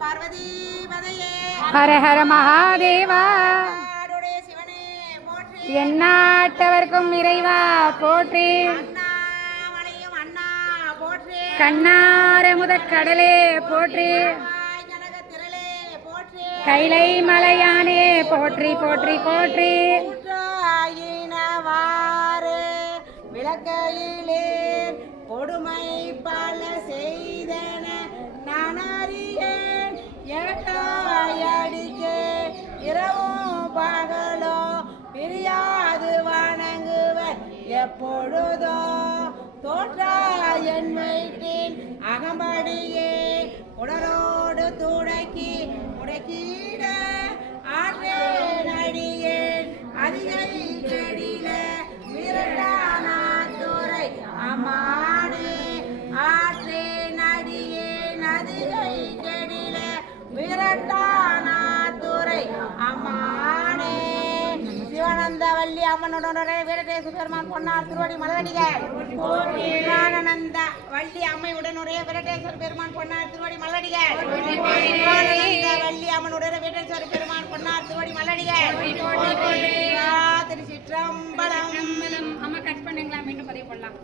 பார்வதி பதையே ஹர ஹர மகாதேவா சிவனே போற்றி எந்நாட்டவர்க்கும் இறைவா போற்றி அண்ணாமலையும் அண்ணா போற்றி கண்ணார முதற்கடலே போற்றி கனக திரளே போற்றி கைலை மலையானே போற்றி போற்றி போற்றி ஊற்றாயினவாறு விளக்கையிலே கொடுமை பல செய்தன நானறியேன் ஏட்டாயடிக்கே இரவும் பகலோ பிரியாது வணங்குவன் எப்பொழுதோ தோற்றா என் வயிற்றின் அகம்படியே உடலோடு முடக்கிட ஆற்றே நடியேன் அதிகை கடில வீரட்டானாத்துறை அம்மானே ஆற்றே நடியேன் அதிகை கடில வீரட்டானாத்துறை அம்மானே சிவானந்த வள்ளி அம்மனுடனே வீரதேச பெருமான் பொன்னார் திருவடி மலரடிகள் சிவானந்த வள்ளி அம்மையுடனுடைய வீரதேஸ்வர பெருமான் பொன்னார் திருவடி மலரடிகள் சிவானந்த வள்ளி அம்மனுடைய வீரதேஸ்வர பெருமான் பொன்னார் திருவடி மலரடிகள் திருச்சிற்றம்பலம். அம்மா கட் பண்ணுங்களா மீண்டும் பதிவு பண்ணலாம்.